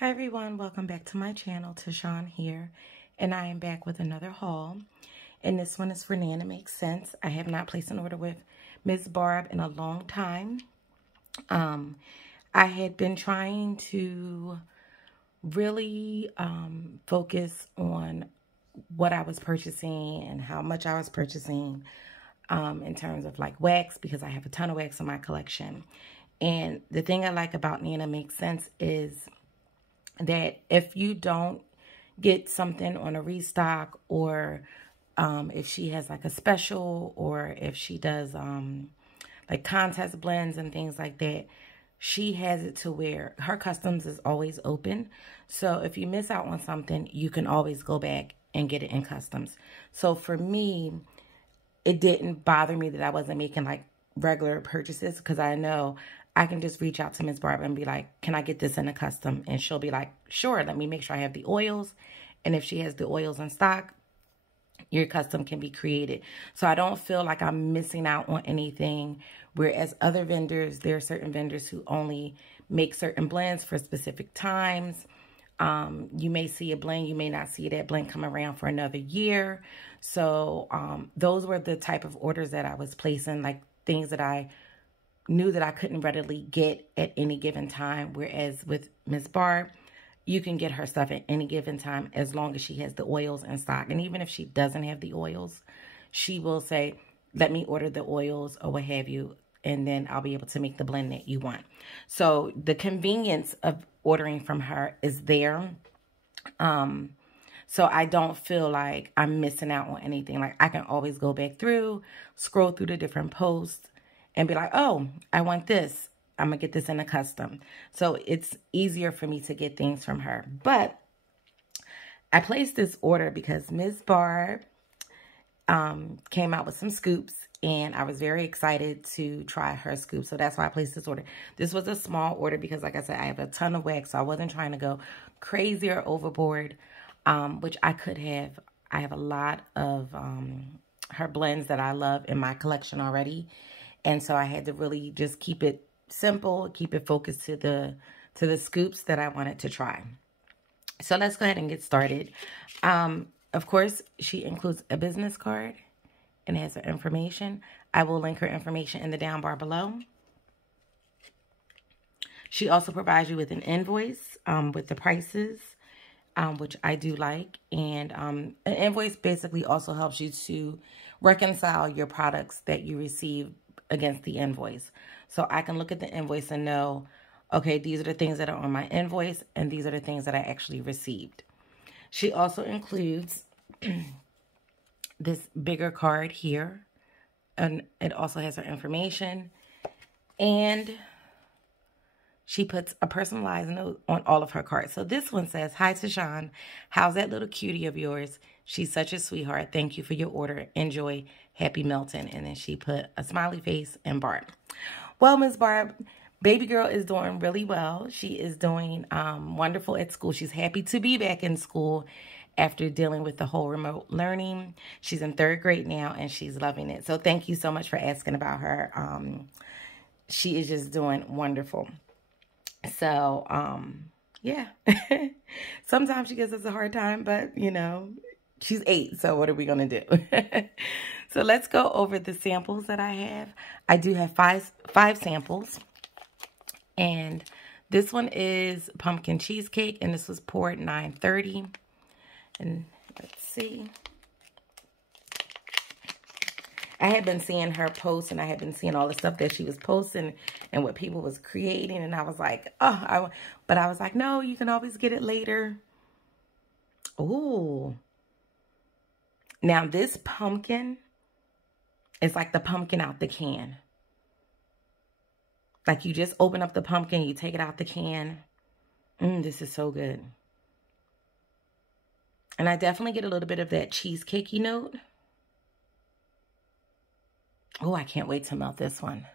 Hi everyone, welcome back to my channel. Tashawn here, and I am back with another haul. And this one is for Nana Makes Sense. I have not placed an order with Ms. Barb in a long time. I had been trying to really focus on what I was purchasing and how much I was purchasing in terms of like wax, because I have a ton of wax in my collection. And the thing I like about Nana Makes Sense is that if you don't get something on a restock, or if she has like a special, or if she does like contest blends and things like that, she has it to where her customs is always open. So if you miss out on something, you can always go back and get it in customs. So for me, it didn't bother me that I wasn't making like regular purchases, because I know I can just reach out to Ms. Barb and be like, can I get this in a custom? And she'll be like, sure, let me make sure I have the oils. And if she has the oils in stock, your custom can be created. So I don't feel like I'm missing out on anything. Whereas other vendors, there are certain vendors who only make certain blends for specific times. You may see a blend, you may not see that blend come around for another year. So those were the type of orders that I was placing, like things that I knew that I couldn't readily get at any given time. Whereas with Ms. Barb, you can get her stuff at any given time as long as she has the oils in stock. And even if she doesn't have the oils, she will say, let me order the oils or what have you, and then I'll be able to make the blend that you want. So the convenience of ordering from her is there. So I don't feel like I'm missing out on anything. Like I can always go back through, scroll through the different posts, and be like, oh, I want this. I'm going to get this in a custom. So it's easier for me to get things from her. But I placed this order because Ms. Barb came out with some scoops, and I was very excited to try her scoop. So that's why I placed this order. This was a small order because, like I said, I have a ton of wax, so I wasn't trying to go crazy or overboard, which I could have. I have a lot of her blends that I love in my collection already. And so I had to really just keep it simple, keep it focused to the scoops that I wanted to try. So let's go ahead and get started. Of course, she includes a business card and has her information. I will link her information in the down bar below. She also provides you with an invoice with the prices, which I do like. And an invoice basically also helps you to reconcile your products that you receive against the invoice. So I can look at the invoice and know, okay, these are the things that are on my invoice, and these are the things that I actually received. She also includes this bigger card here, and it also has her information, and she puts a personalized note on all of her cards. So this one says, hi, Tashawn. How's that little cutie of yours? She's such a sweetheart. Thank you for your order. Enjoy. Happy Melton. And then she put a smiley face and Barb. Well, Ms. Barb, baby girl is doing really well. She is doing wonderful at school. She's happy to be back in school after dealing with the whole remote learning. She's in 3rd grade now, and she's loving it. So thank you so much for asking about her. She is just doing wonderful. So, yeah. Sometimes she gives us a hard time, but, you know, she's 8, so what are we going to do? So let's go over the samples that I have. I do have five samples. And this one is pumpkin cheesecake, and this was poured 9:30. And let's see. I had been seeing her post, and I had been seeing all the stuff that she was posting and what people was creating. And I was like, oh, but I was like, no, you can always get it later. Ooh. Now this pumpkin is like the pumpkin out the can. Like you just open up the pumpkin, you take it out the can. This is so good. And I definitely get a little bit of that cheesecakey note. Oh, I can't wait to melt this one.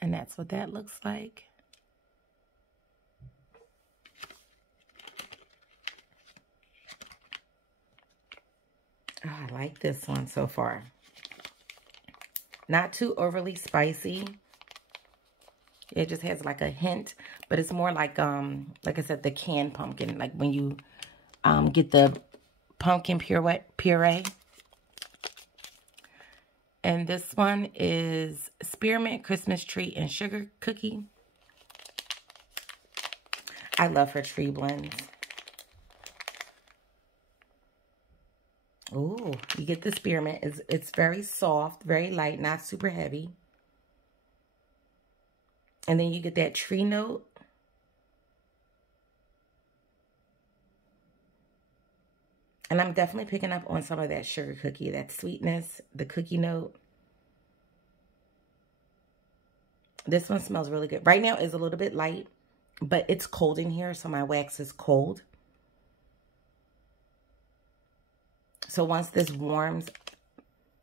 And that's what that looks like. Oh, I like this one so far. Not too overly spicy. It just has like a hint, but it's more like I said, the canned pumpkin, like when you get the pumpkin puree. And this one is Spearmint Christmas Tree and Sugar Cookie. I love her tree blends. Ooh, you get the spearmint. It's very soft, very light, not super heavy. And then you get that tree note. And I'm definitely picking up on some of that sugar cookie, that sweetness, the cookie note. This one smells really good. Right now it's a little bit light, but it's cold in here, so my wax is cold. So once this warms,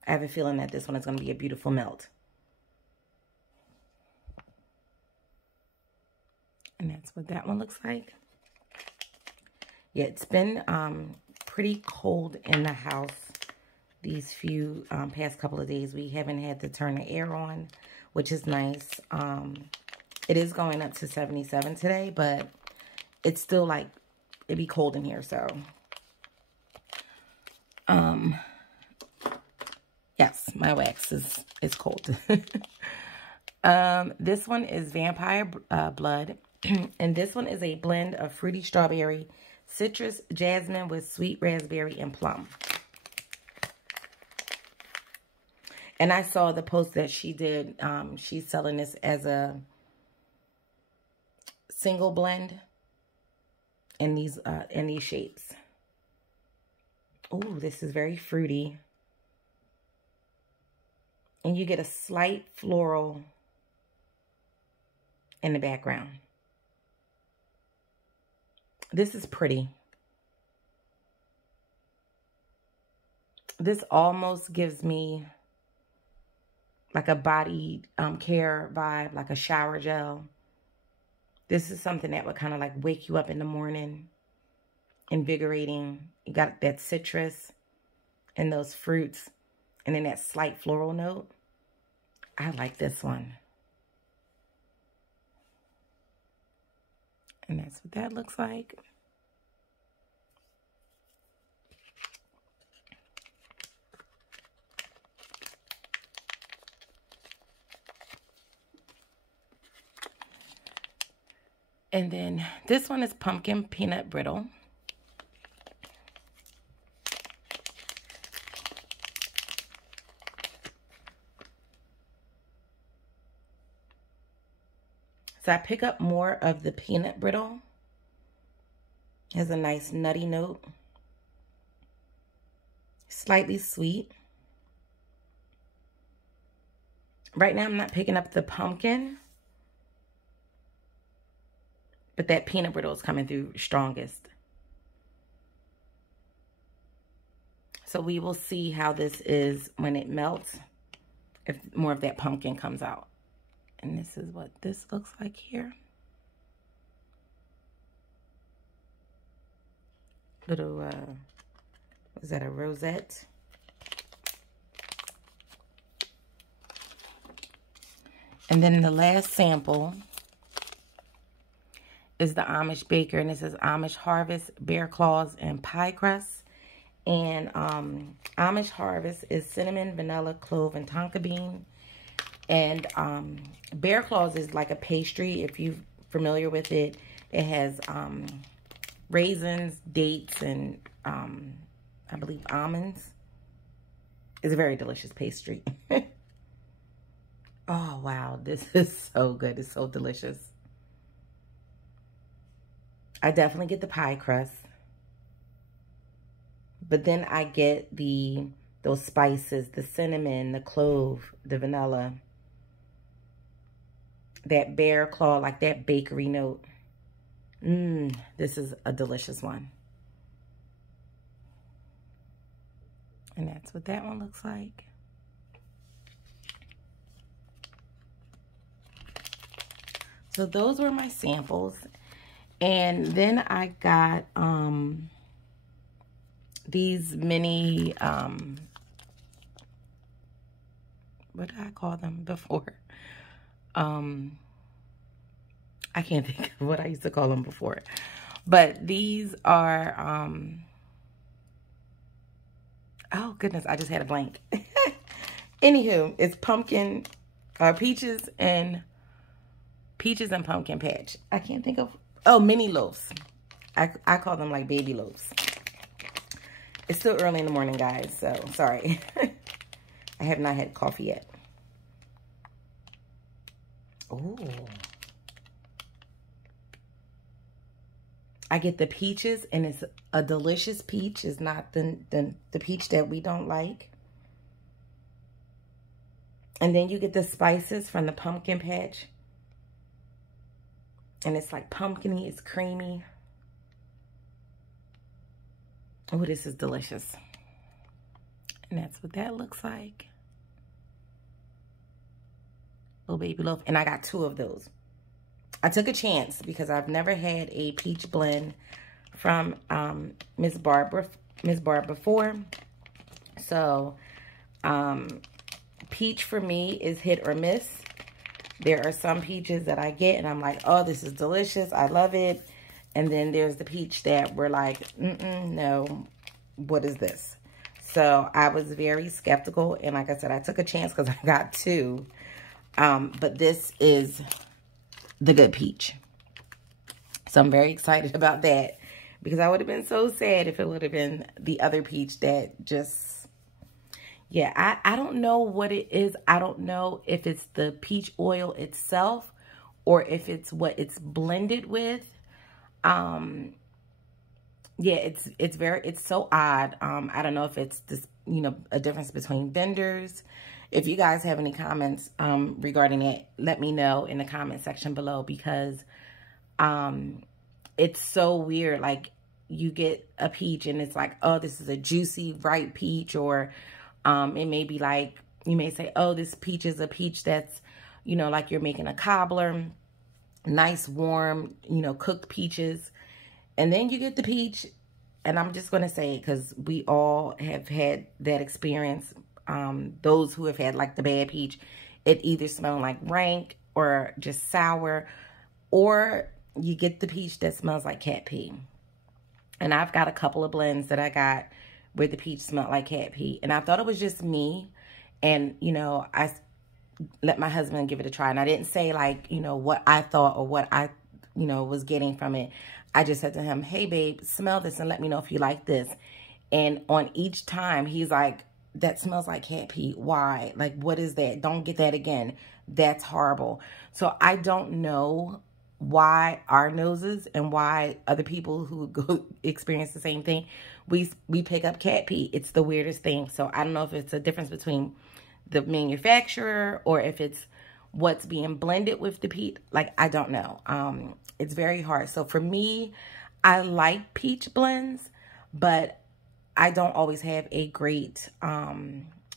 I have a feeling that this one is going to be a beautiful melt. And that's what that one looks like. Yeah, it's been pretty cold in the house these few past couple of days. We haven't had to turn the air on, which is nice. It is going up to 77 today, but it's still like, it'd be cold in here, so. Yes, my wax is cold. This one is Vampire Blood. And this one is a blend of fruity strawberry, citrus, jasmine with sweet raspberry and plum. And I saw the post that she did. She's selling this as a single blend in these shapes. Oh, this is very fruity. And you get a slight floral in the background. This is pretty. This almost gives me like a body care vibe, like a shower gel. This is something that would kind of like wake you up in the morning, invigorating. You got that citrus and those fruits, and then that slight floral note. I like this one. And that's what that looks like. And then this one is Pumpkin Peanut Brittle. So I pick up more of the peanut brittle. It has a nice nutty note. Slightly sweet. Right now I'm not picking up the pumpkin, but that peanut brittle is coming through strongest. So we will see how this is when it melts, if more of that pumpkin comes out. And this is what this looks like here. Little, was that a rosette? And then the last sample is the Amish Baker, and this is Amish Harvest, Bear Claus, and Pie Crust. And Amish Harvest is cinnamon, vanilla, clove, and tonka bean. And Bear Claus is like a pastry, if you're familiar with it. It has raisins, dates, and I believe almonds. It's a very delicious pastry. Oh, wow. This is so good. It's so delicious. I definitely get the pie crust. But then I get those spices, the cinnamon, the clove, the vanilla. That bear claw, like that bakery note. This is a delicious one. And that's what that one looks like. So those were my samples. And then I got these mini, what did I call them before? I can't think of what I used to call them before. But these are, oh goodness, I just had a blank. Anywho, it's pumpkin, peaches and pumpkin patch. I can't think of, oh, mini loaves. I call them like baby loaves. It's still early in the morning, guys, so sorry. I have not had coffee yet. Ooh. I get the peaches, and it's a delicious peach. It's not the peach that we don't like. And then you get the spices from the pumpkin patch. And it's like pumpkin-y, it's creamy. Oh, this is delicious. And that's what that looks like. Little baby loaf. And I got 2 of those. I took a chance because I've never had a peach blend from Miss Barb before. So, peach for me is hit or miss. There are some peaches that I get and I'm like, oh, this is delicious. I love it. And then there's the peach that we're like, no, what is this? So I was very skeptical. And like I said, I took a chance because I got 2. But this is the good peach. So I'm very excited about that because I would have been so sad if it would have been the other peach that just, yeah, I don't know what it is. I don't know if it's the peach oil itself or if it's what it's blended with. Yeah, it's so odd. I don't know if it's this, you know, a difference between vendors. If you guys have any comments regarding it, let me know in the comment section below because it's so weird. Like you get a peach and it's like, oh, this is a juicy, ripe peach, or it may be like, you may say, oh, this peach is a peach that's, you know, like you're making a cobbler, nice, warm, you know, cooked peaches. And then you get the peach, and I'm just going to say it because we all have had that experience. Those who have had like the bad peach, it either smells like rank or just sour, or you get the peach that smells like cat pee. And I've got a couple of blends that I got where the peach smelled like cat pee. And I thought it was just me. And, you know, I let my husband give it a try. And I didn't say like, you know, what I thought or what I, you know, was getting from it. I just said to him, hey, babe, smell this and let me know if you like this. And on each time, he's like, that smells like cat pee. Why? Like, what is that? Don't get that again. That's horrible. So I don't know why our noses and why other people who go experience the same thing, we pick up cat pee. It's the weirdest thing. So I don't know if it's a difference between the manufacturer or if it's what's being blended with the peach. Like, I don't know. It's very hard. So for me, I like peach blends, but I don't always have a great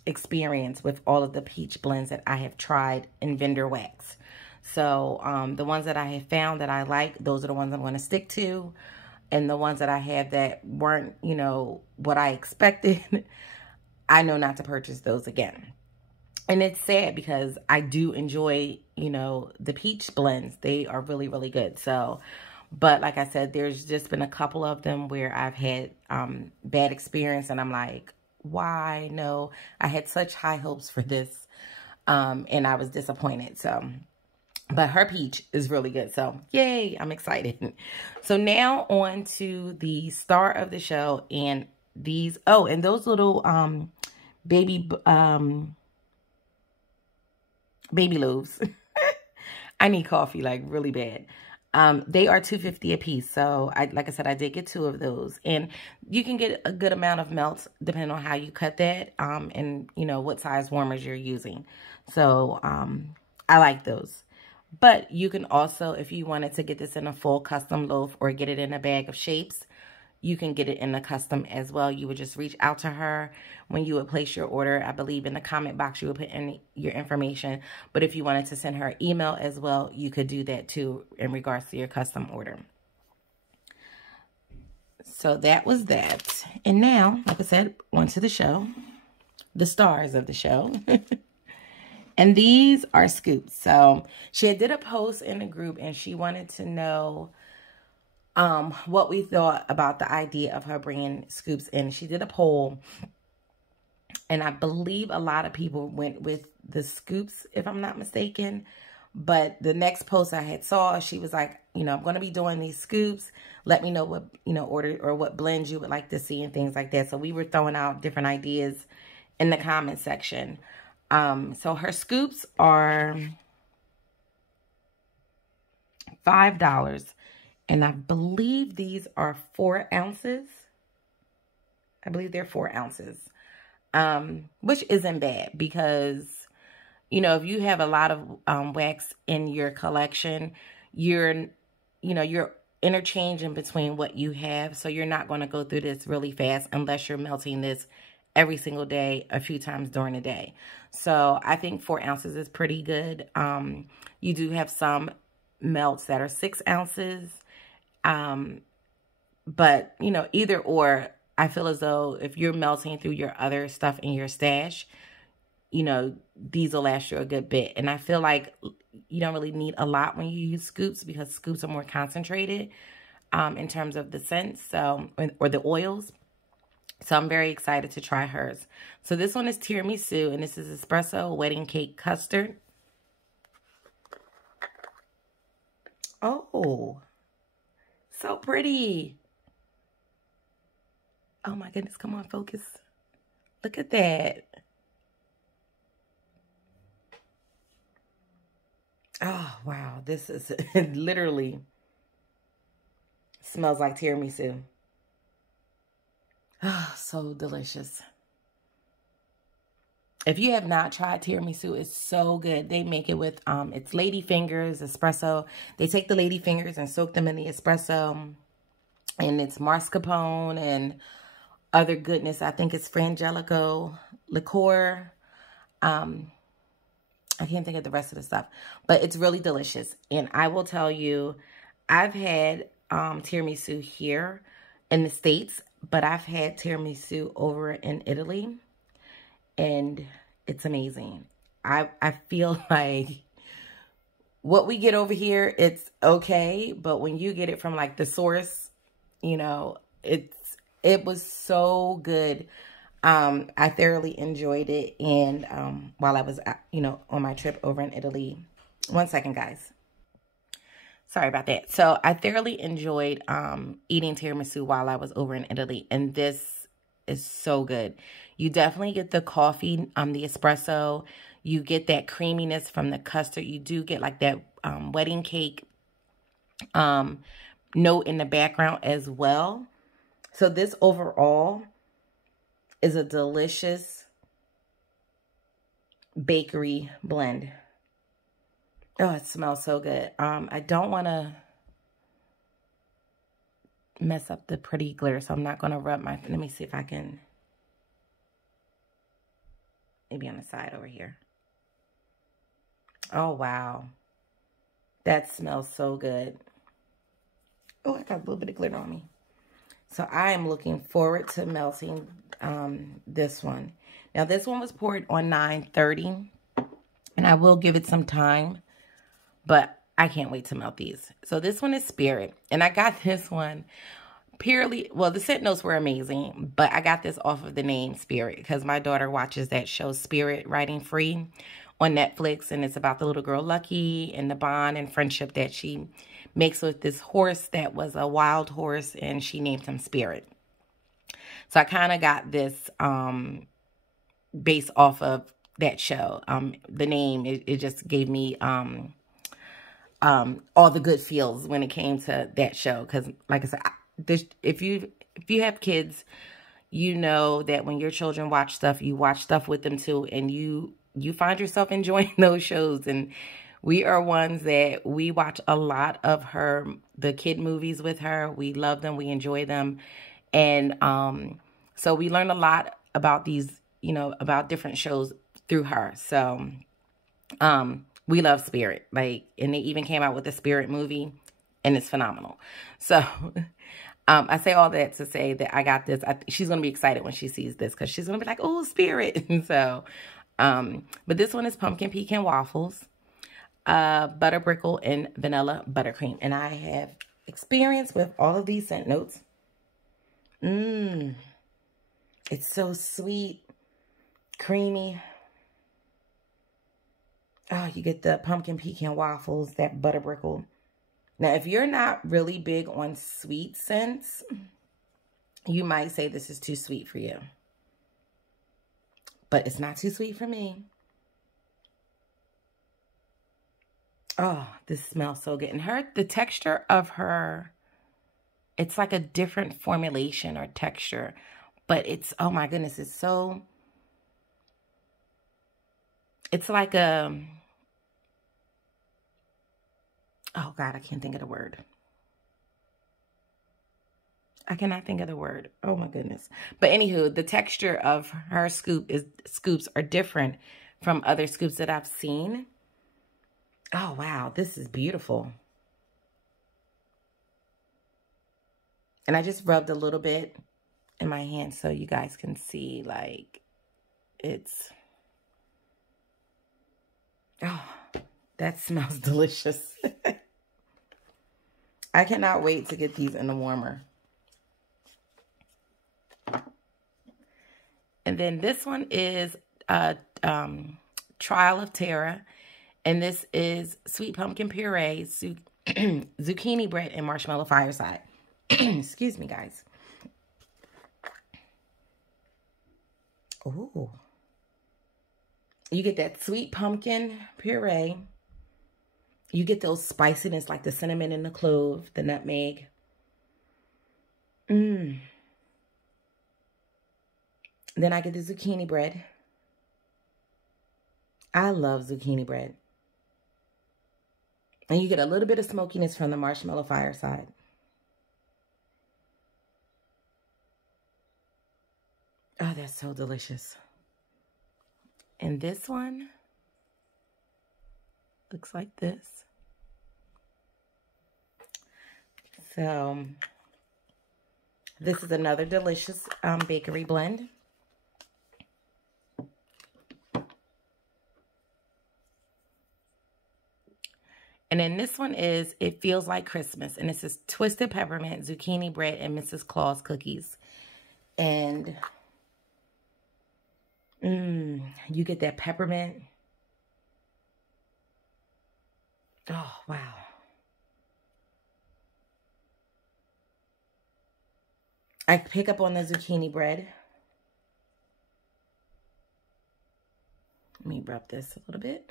experience with all of the peach blends that I have tried in vendor wax. So the ones that I have found that I like, those are the ones I'm going to stick to. And the ones that I have that weren't, you know, what I expected, I know not to purchase those again. And it's sad because I do enjoy, you know, the peach blends. They are really, really good. So, but like I said, there's just been a couple of them where I've had bad experience. And I'm like, why? No, I had such high hopes for this. And I was disappointed. So, but her peach is really good. So, yay, I'm excited. So now on to the star of the show. And these, oh, and those little baby loaves. I need coffee like really bad. They are $2.50 a piece. So like I said, I did get 2 of those, and you can get a good amount of melts depending on how you cut that, and you know what size warmers you're using. So I like those. But you can also, if you wanted to get this in a full custom loaf or get it in a bag of shapes, you can get it in a custom as well. You would just reach out to her when you would place your order. I believe in the comment box you would put in your information. But if you wanted to send her an email as well, you could do that too in regards to your custom order. So that was that. And now, like I said, on to the show. The stars of the show. And these are scoops. So she did a post in the group and she wanted to know what we thought about the idea of her bringing scoops in. She did a poll. And I believe a lot of people went with the scoops, if I'm not mistaken. But the next post I had saw, she was like, you know, I'm going to be doing these scoops. Let me know what, you know, order or what blends you would like to see and things like that. So we were throwing out different ideas in the comment section. So her scoops are $5. And I believe these are 4 ounces. I believe they're 4 ounces. Which isn't bad because, you know, if you have a lot of wax in your collection, you're interchanging between what you have. So you're not going to go through this really fast unless you're melting this every single day, a few times during the day. So I think 4 ounces is pretty good. You do have some melts that are 6 ounces. But, you know, either or, I feel as though if you're melting through your other stuff in your stash, you know, these will last you a good bit. And I feel like you don't really need a lot when you use scoops because scoops are more concentrated in terms of the scents, so, or the oils. So I'm very excited to try hers. So this one is tiramisu, and this is espresso wedding cake custard. Oh, so pretty. Oh my goodness, come on, focus. Look at that. Oh, wow. This is literally smells like tiramisu. Oh, so delicious. If you have not tried tiramisu, it's so good. They make it with, it's lady fingers, espresso. They take the lady fingers and soak them in the espresso. And it's mascarpone and other goodness. I think it's frangelico liqueur. I can't think of the rest of the stuff, but it's really delicious. And I will tell you, I've had tiramisu here in the States, but I've had tiramisu over in Italy, and it's amazing. I feel like what we get over here, it's okay, but when you get it from like the source, you know, it was so good. I thoroughly enjoyed it. And while I was, you know, on my trip over in Italy. One second, guys. Sorry about that. So I thoroughly enjoyed eating tiramisu while I was over in Italy. And this is so good. You definitely get the coffee, the espresso. You get that creaminess from the custard. You do get like that wedding cake note in the background as well. So this overall is a delicious bakery blend. Oh, it smells so good. I don't want to mess up the pretty glitter, so I'm not going to rub my... Let me see if I can... Maybe on the side over here. Oh, wow. That smells so good. Oh, I got a little bit of glitter on me. So I am looking forward to melting this one. Now, this one was poured on 9:30, and I will give it some time, but I can't wait to melt these. So this one is Spirit, and I got this one purely, well, the scent notes were amazing, but I got this off of the name Spirit because my daughter watches that show Spirit Riding Free on Netflix, and it's about the little girl Lucky and the bond and friendship that she makes with this horse that was a wild horse, and she named him Spirit. So I kind of got this based off of that show. The name, it just gave me all the good feels when it came to that show. Because, like I said, if you have kids, you know that when your children watch stuff, you watch stuff with them too, and you find yourself enjoying those shows. And we are ones that we watch a lot of the kid movies with her. We love them. We enjoy them. And so we learn a lot about these, you know, about different shows through her. So we love Spirit. Like, and they even came out with a Spirit movie, and it's phenomenal. So I say all that to say that I got this. She's going to be excited when she sees this because she's going to be like, oh, Spirit. And so But this one is pumpkin pecan waffles, butter brickle, and vanilla buttercream. And I have experience with all of these scent notes. It's so sweet, creamy. Oh, you get the pumpkin pecan waffles, that butter brickle. Now, if you're not really big on sweet scents, you might say this is too sweet for you. But it's not too sweet for me. Oh, this smells so good. And the texture of her, it's like a different formulation or texture. But it's, oh my goodness, it's so, it's like a, oh God, I can't think of the word. I cannot think of the word. Oh my goodness. But anywho, the texture of her scoops are different from other scoops that I've seen. Oh wow, this is beautiful. And I just rubbed a little bit in my hand so you guys can see, like, it's, oh, that smells delicious. I cannot wait to get these in the warmer. And then this one is Trial of Terror. And this is sweet pumpkin puree, zucchini bread, and marshmallow fireside. Excuse me, guys. Ooh. You get that sweet pumpkin puree. You get those spiciness like the cinnamon and the clove, the nutmeg. Then I get the zucchini bread. I love zucchini bread. And you get a little bit of smokiness from the marshmallow fireside. Oh, that's so delicious. And this one looks like this. So this is another delicious bakery blend. And then this one is It Feels Like Christmas. And this is Twisted Peppermint, Zucchini Bread, and Mrs. Claus cookies. And you get that peppermint. Oh, wow. I pick up on the zucchini bread. Let me rub this a little bit.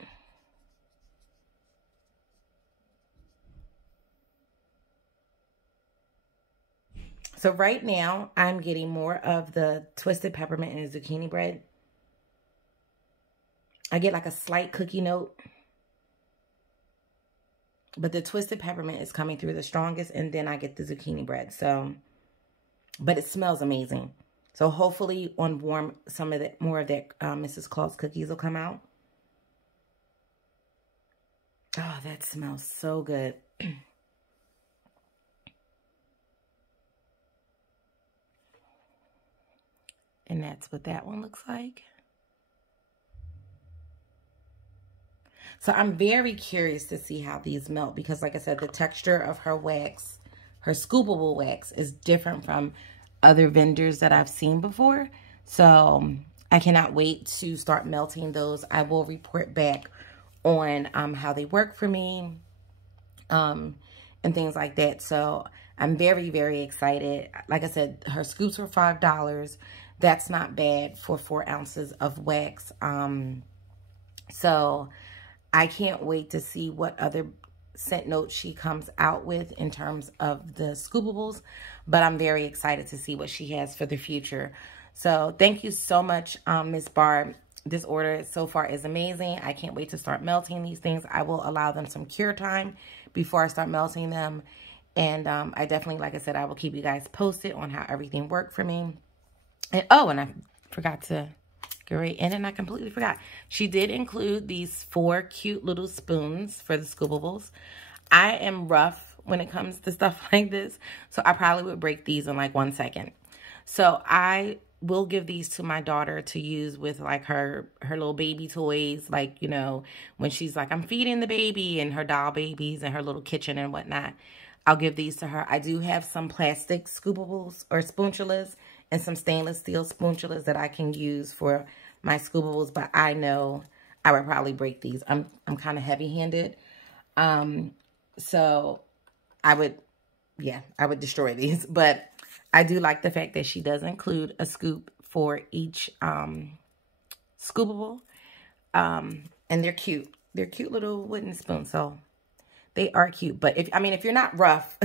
So right now, I'm getting more of the twisted peppermint and the zucchini bread. I get like a slight cookie note. But the twisted peppermint is coming through the strongest, and then I get the zucchini bread. So, but it smells amazing. So hopefully on warm, some of that, more of that Mrs. Claus cookies will come out. Oh, that smells so good. And that's what that one looks like. So I'm very curious to see how these melt because, like I said, the texture of her wax, her scoopable wax, is different from other vendors that I've seen before. So I cannot wait to start melting those. I will report back on how they work for me and things like that. So I'm very, very excited. Like I said, her scoops were $5. That's not bad for 4 ounces of wax. So I can't wait to see what other scent notes she comes out with in terms of the scoopables. But I'm very excited to see what she has for the future. So thank you so much, Miss Barb. This order so far is amazing. I can't wait to start melting these things. I will allow them some cure time before I start melting them. And I definitely, like I said, I will keep you guys posted on how everything worked for me. And oh, and I forgot to get right in, and I completely forgot. She did include these 4 cute little spoons for the scoopables. I am rough when it comes to stuff like this, so I probably would break these in like 1 second. So I will give these to my daughter to use with like her little baby toys, like, you know, when she's like, I'm feeding the baby, and her doll babies and her little kitchen and whatnot. I'll give these to her. I do have some plastic scoopables or spoonchulas and some stainless steel spoonchulas that I can use for my scoopables, but I know I would probably break these. I'm kind of heavy-handed. So I would destroy these, but I do like the fact that she does include a scoop for each scoopable. And they're cute. They're cute little wooden spoons, so they are cute. But if you're not rough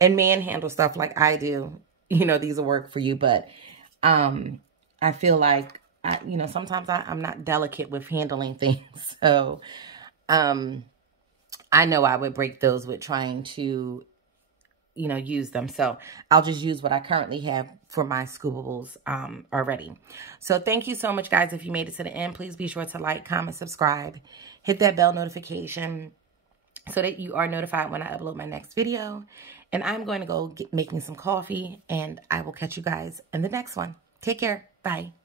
and manhandle stuff like I do, you know, these will work for you. But I feel like, sometimes I'm not delicate with handling things. So I know I would break those with trying to, use them. So I'll just use what I currently have for my scoopables already. So thank you so much, guys. If you made it to the end, please be sure to like, comment, subscribe, hit that bell notification so that you are notified when I upload my next video. And I'm going to go make me some coffee, and I will catch you guys in the next one. Take care. Bye.